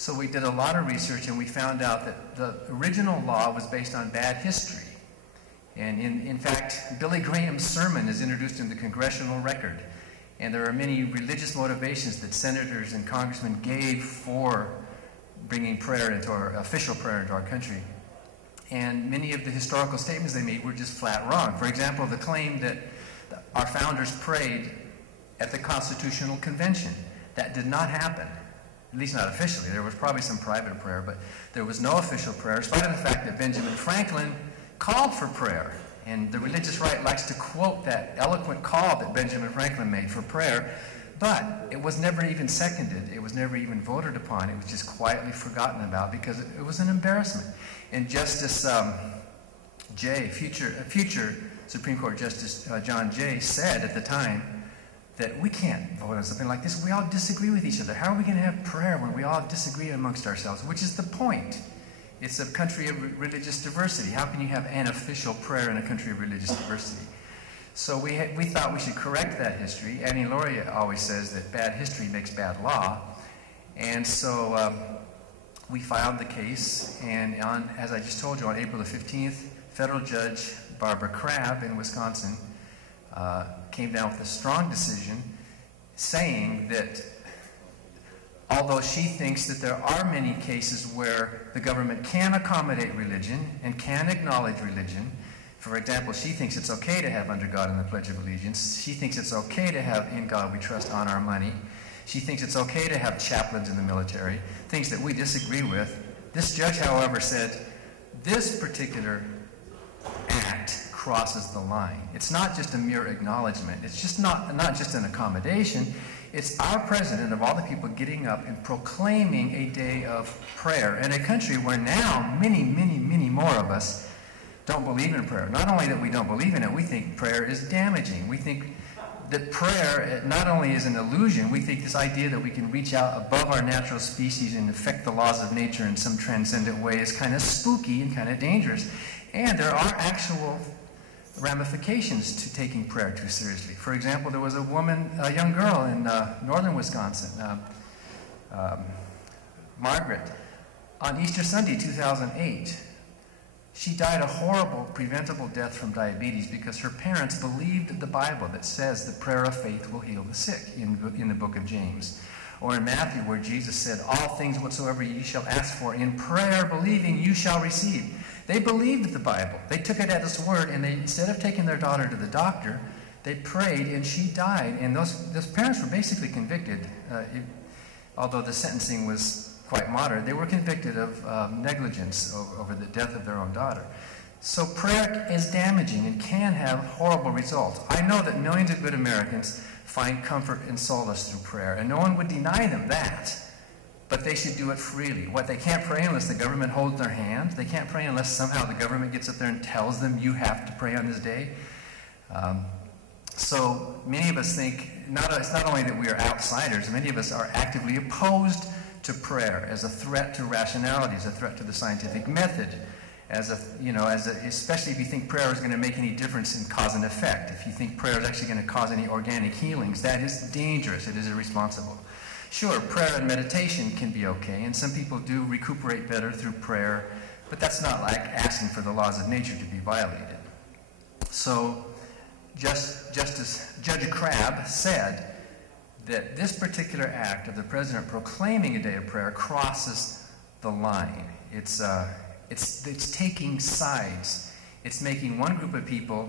So we did a lot of research, and we found out that the original law was based on bad history. And in fact, Billy Graham's sermon is introduced in the congressional record. And there are many religious motivations that senators and congressmen gave for bringing prayer into our official prayer into our country. And many of the historical statements they made were just flat wrong. For example, the claim that our founders prayed at the Constitutional Convention. That did not happen, at least not officially. There was probably some private prayer, but there was no official prayer, in spite of the fact that Benjamin Franklin called for prayer. And the religious right likes to quote that eloquent call that Benjamin Franklin made for prayer, but it was never even seconded. It was never even voted upon. It was just quietly forgotten about because it was an embarrassment. And Justice future Supreme Court Justice John Jay said at the time that we can't vote on something like this. We all disagree with each other. How are we going to have prayer when we all disagree amongst ourselves? Which is the point. It's a country of religious diversity. How can you have an official prayer in a country of religious diversity? So we thought we should correct that history. Annie Laurie always says that bad history makes bad law. And so we filed the case, and as I just told you, on April the 15th, federal judge Barbara Crabb in Wisconsin came down with a strong decision saying that although she thinks that there are many cases where the government can accommodate religion and can acknowledge religion, for example, she thinks it's okay to have under God in the Pledge of Allegiance. She thinks it's okay to have in God we trust on our money. She thinks it's okay to have chaplains in the military, things that we disagree with. This judge, however, said this particular act crosses the line. It's not just a mere acknowledgement. It's just not just an accommodation. It's our president, of all the people, getting up and proclaiming a day of prayer in a country where now many, many, many more of us don't believe in prayer. Not only that we don't believe in it, we think prayer is damaging. We think that prayer not only is an illusion, we think this idea that we can reach out above our natural species and affect the laws of nature in some transcendent way is kind of spooky and kind of dangerous. And there are actual ramifications to taking prayer too seriously. For example, there was a young girl in northern Wisconsin, Margaret, on Easter Sunday 2008. She died a horrible, preventable death from diabetes because her parents believed the Bible that says the prayer of faith will heal the sick in the book of James. Or in Matthew, where Jesus said, all things whatsoever ye shall ask for in prayer, believing, you shall receive. They believed the Bible. They took it at its word, and they, instead of taking their daughter to the doctor, they prayed, and she died. And those parents were basically convicted, although the sentencing was quite moderate. They were convicted of negligence over the death of their own daughter. So prayer is damaging and can have horrible results. I know that millions of good Americans find comfort and solace through prayer, and no one would deny them that. But they should do it freely. What, they can't pray unless the government holds their hand? They can't pray unless somehow the government gets up there and tells them, you have to pray on this day? So many of us think, it's not only that we are outsiders, many of us are actively opposed to prayer as a threat to rationality, as a threat to the scientific method, especially if you think prayer is going to make any difference in cause and effect. If you think prayer is actually going to cause any organic healings, that is dangerous. It is irresponsible. Sure, prayer and meditation can be okay, and some people do recuperate better through prayer, but that's not like asking for the laws of nature to be violated. So, Judge Crabb said that this particular act of the president proclaiming a day of prayer crosses the line. It's taking sides. It's making one group of people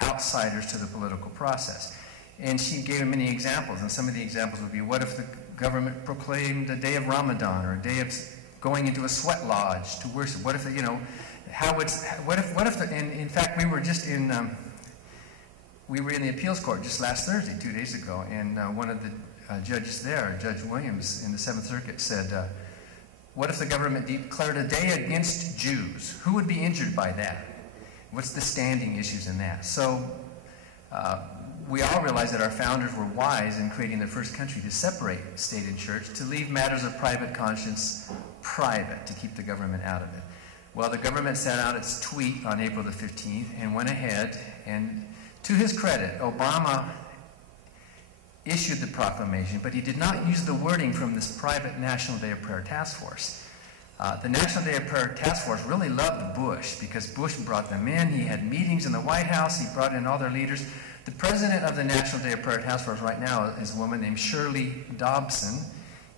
outsiders to the political process. And she gave him many examples, and some of the examples would be, what if the government proclaimed a day of Ramadan, or a day of going into a sweat lodge to worship? What if, in fact, we were just in, we were in the appeals court just last Thursday, 2 days ago, and one of the judges there, Judge Williams in the 7th Circuit, said, what if the government declared a day against Jews? Who would be injured by that? What's the standing issues in that? So we all realize that our founders were wise in creating the first country to separate state and church, to leave matters of private conscience private, to keep the government out of it. Well, the government sent out its tweet on April the 15th and went ahead, and to his credit, Obama issued the proclamation, but he did not use the wording from this private National Day of Prayer Task Force. The National Day of Prayer Task Force really loved Bush because Bush brought them in. He had meetings in the White House. He brought in all their leaders. The president of the National Day of Prayer Task Force right now is a woman named Shirley Dobson,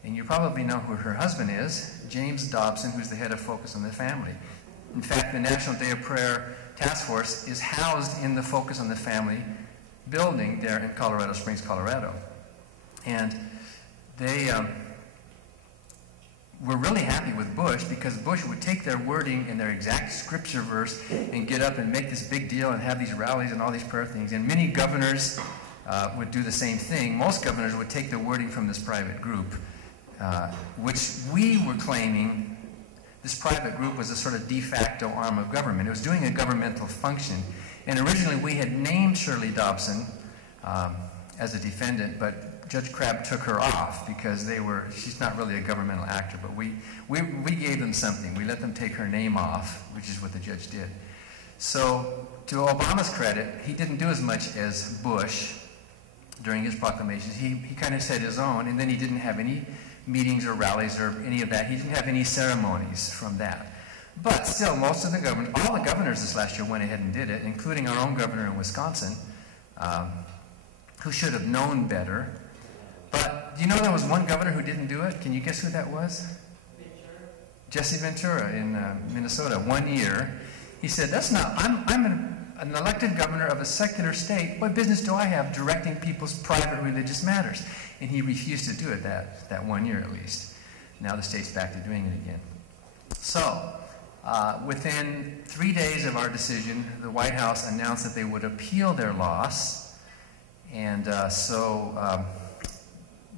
and you probably know who her husband is, James Dobson, who's the head of Focus on the Family. In fact, the National Day of Prayer Task Force is housed in the Focus on the Family building there in Colorado Springs, Colorado. And they were really happy with Bush because Bush would take their wording and their exact scripture verse and get up and make this big deal and have these rallies and all these prayer things. And many governors would do the same thing. Most governors would take the wording from this private group, which we were claiming this private group was a sort of de facto arm of government. It was doing a governmental function. And originally we had named Shirley Dobson as a defendant, but Judge Crabb took her off because she's not really a governmental actor, but we gave them something. We let them take her name off, which is what the judge did. So to Obama's credit, he didn't do as much as Bush during his proclamations. He kind of said his own, and then he didn't have any meetings or rallies or any of that. He didn't have any ceremonies from that. But still, most of the governors, all the governors this last year went ahead and did it, including our own governor in Wisconsin, who should have known better. But do you know there was one governor who didn't do it? Can you guess who that was? Ventura. Jesse Ventura in Minnesota. 1 year. He said, I'm an elected governor of a secular state. What business do I have directing people's private religious matters? And he refused to do it that 1 year at least. Now the state's back to doing it again. So, within 3 days of our decision, the White House announced that they would appeal their loss. And so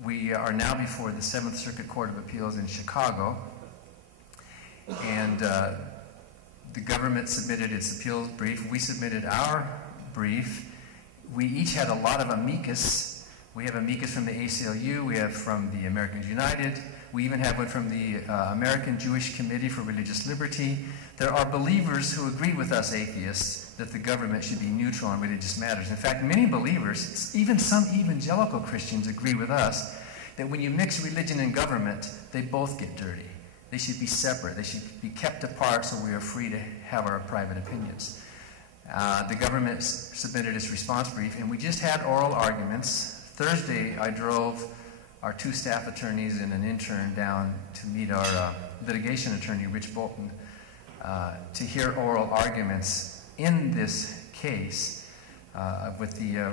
we are now before the 7th Circuit Court of Appeals in Chicago. And the government submitted its appeals brief. We submitted our brief. We each had a lot of amicus. We have amicus from the ACLU. We have from the Americans United. We even have one from the American Jewish Committee for Religious Liberty. There are believers who agree with us atheists that the government should be neutral on religious matters. In fact, many believers, even some evangelical Christians, agree with us that when you mix religion and government, they both get dirty. They should be separate. They should be kept apart so we are free to have our private opinions. The government submitted its response brief, and we just had oral arguments. Thursday, I drove our 2 staff attorneys and an intern down to meet our litigation attorney, Rich Bolton, to hear oral arguments in this case with the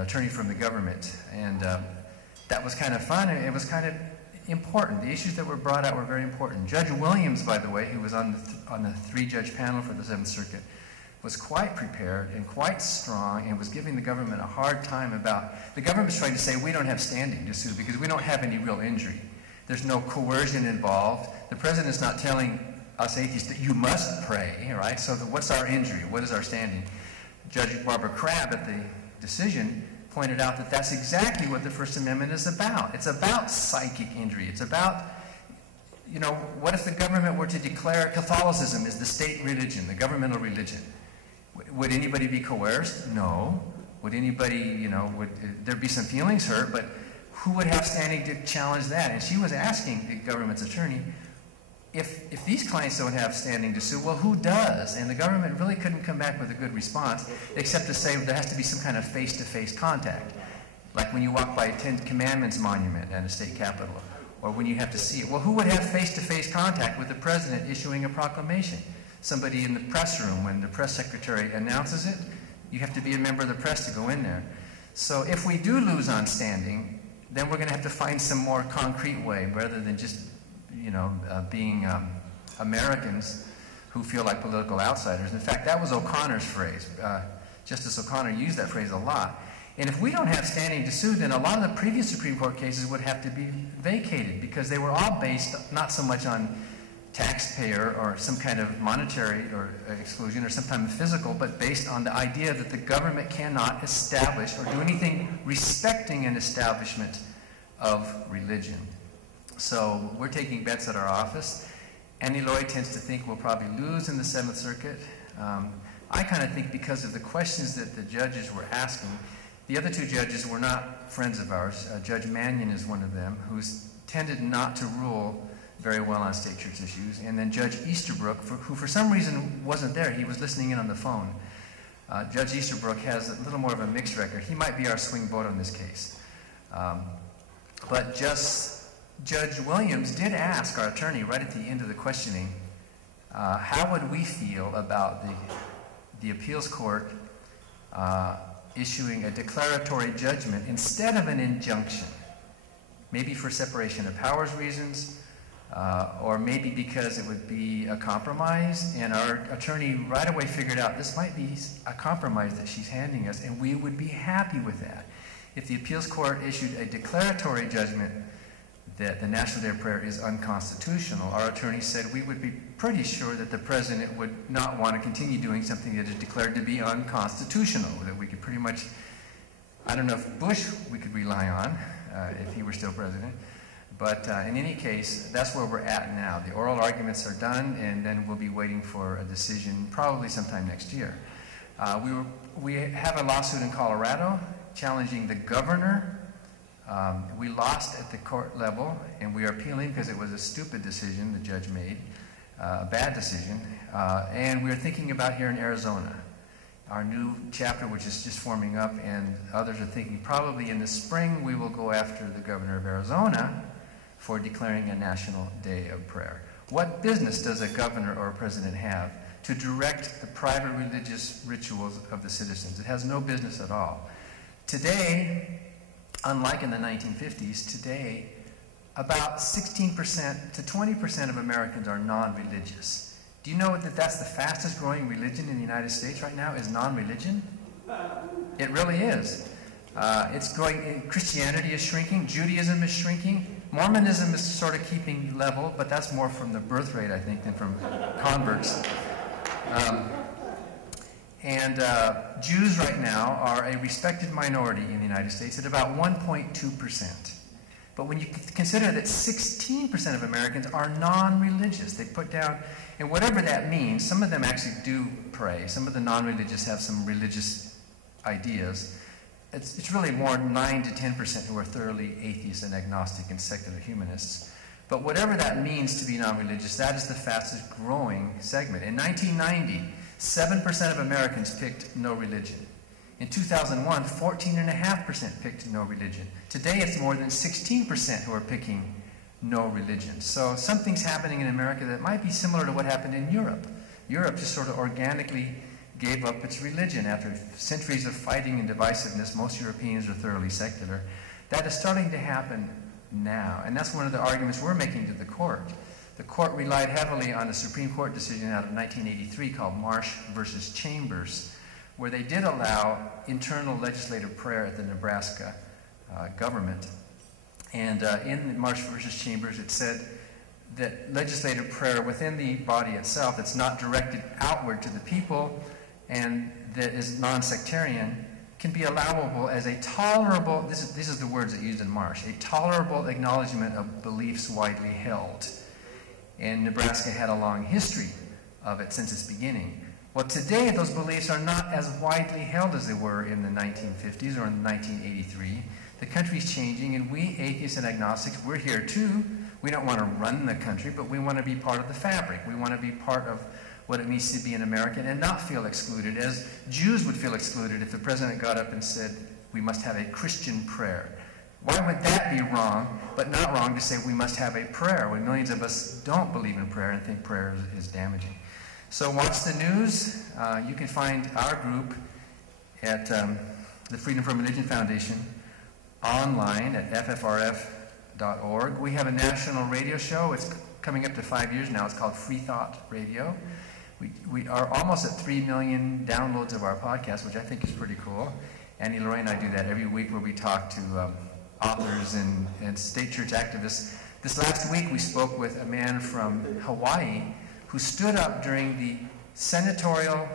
attorney from the government. And that was kind of fun, and it was kind of important. The issues that were brought out were very important. Judge Williams, by the way, who was on the 3-judge panel for the 7th Circuit, was quite prepared and quite strong and was giving the government a hard time about, the government's trying to say we don't have standing to sue because we don't have any real injury. There's no coercion involved. The president's not telling us atheists that you must pray, right? So what's our injury? What is our standing? Judge Barbara Crabb at the decision pointed out that that's exactly what the First Amendment is about. It's about psychic injury. It's about, you know, what if the government were to declare Catholicism is the state religion, the governmental religion? Would anybody be coerced? No. Would anybody, you know, would there be some feelings hurt? But who would have standing to challenge that? And she was asking the government's attorney, if these clients don't have standing to sue, well, who does? And the government really couldn't come back with a good response, except to say there has to be some kind of face-to-face contact. Like when you walk by a Ten Commandments monument at a state capitol, or when you have to see it. Well, who would have face-to-face contact with the president issuing a proclamation? Somebody in the press room, when the press secretary announces it, you have to be a member of the press to go in there. So if we do lose on standing, then we're going to have to find some more concrete way, rather than just, you know, being Americans who feel like political outsiders. In fact, that was O'Connor's phrase. Justice O'Connor used that phrase a lot. And if we don't have standing to sue, then a lot of the previous Supreme Court cases would have to be vacated because they were all based not so much on taxpayer or some kind of monetary or exclusion or some kind of physical, but based on the idea that the government cannot establish or do anything respecting an establishment of religion. So we're taking bets at our office. Annie Lloyd tends to think we'll probably lose in the 7th Circuit. I kind of think because of the questions that the judges were asking, The other two judges were not friends of ours. Judge Mannion is one of them, who's tended not to rule very well on state church issues. And then Judge Easterbrook, who for some reason wasn't there. He was listening in on the phone. Judge Easterbrook has a little more of a mixed record. He might be our swing vote on this case. But Judge Williams did ask our attorney right at the end of the questioning, how would we feel about the appeals court issuing a declaratory judgment instead of an injunction? Maybe for separation of powers reasons, or maybe because it would be a compromise. And our attorney right away figured out this might be a compromise that she's handing us, and we would be happy with that. If the appeals court issued a declaratory judgment that the National Day of Prayer is unconstitutional, our attorney said we would be pretty sure that the president would not want to continue doing something that is declared to be unconstitutional, that we could pretty much, I don't know if Bush we could rely on if he were still president, but in any case, that's where we're at now. The oral arguments are done, and then we'll be waiting for a decision probably sometime next year. We have a lawsuit in Colorado challenging the governor. We lost at the court level, and we are appealing because it was a stupid decision the judge made, a bad decision. And we're thinking about here in Arizona, our new chapter, which is just forming up, and others are thinking probably in the spring we will go after the governor of Arizona for declaring a National Day of Prayer. What business does a governor or a president have to direct the private religious rituals of the citizens? It has no business at all. Today, unlike in the 1950s, today about 16% to 20% of Americans are non-religious. Do you know that that's the fastest growing religion in the United States right now is non-religion? It really is. It's growing. Christianity is shrinking. Judaism is shrinking. Mormonism is sort of keeping level, but that's more from the birth rate, I think, than from converts. Jews right now are a respected minority in the United States at about 1.2%. But when you consider that 16% of Americans are non-religious, they put down, and whatever that means, some of them actually do pray. Some of the non-religious have some religious ideas. It's really more 9 to 10% who are thoroughly atheist and agnostic and secular humanists. But whatever that means to be non-religious, that is the fastest growing segment. In 1990, 7% of Americans picked no religion. In 2001, 14.5% picked no religion. Today, it's more than 16% who are picking no religion. So something's happening in America that might be similar to what happened in Europe. Europe just sort of organically gave up its religion. After centuries of fighting and divisiveness, most Europeans are thoroughly secular. That is starting to happen now. And that's one of the arguments we're making to the court. The court relied heavily on a Supreme Court decision out of 1983 called Marsh versus Chambers, where they did allow internal legislative prayer at the Nebraska government. And in Marsh versus Chambers, it said that legislative prayer within the body itself that's not directed outward to the people and that is non-sectarian can be allowable as a tolerable, this is the words that used in Marsh, a tolerable acknowledgement of beliefs widely held. And Nebraska had a long history of it since its beginning. Well, today those beliefs are not as widely held as they were in the 1950s or in 1983. The country's changing, and we atheists and agnostics, we're here too. We don't want to run the country, but we want to be part of the fabric. We want to be part of what it means to be an American and not feel excluded, as Jews would feel excluded if the president got up and said, we must have a Christian prayer. Why would that be wrong, but not wrong to say we must have a prayer when millions of us don't believe in prayer and think prayer is damaging? So watch the news. You can find our group at the Freedom from Religion Foundation online at ffrf.org. We have a national radio show. It's coming up to 5 years now. It's called Free Thought Radio. We are almost at 3 million downloads of our podcast, which I think is pretty cool. Annie Lorraine and I do that every week where we talk to authors and state church activists. This last week we spoke with a man from Hawaii who stood up during the senatorial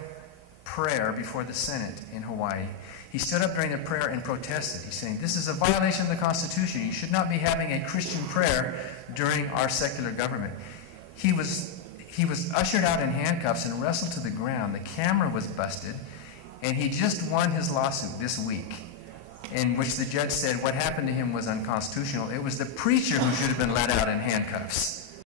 prayer before the Senate in Hawaii. He stood up during the prayer and protested. He's saying, this is a violation of the Constitution. You should not be having a Christian prayer during our secular government. He was ushered out in handcuffs and wrestled to the ground. The camera was busted, and he just won his lawsuit this week in which the judge said what happened to him was unconstitutional. It was the preacher who should have been let out in handcuffs.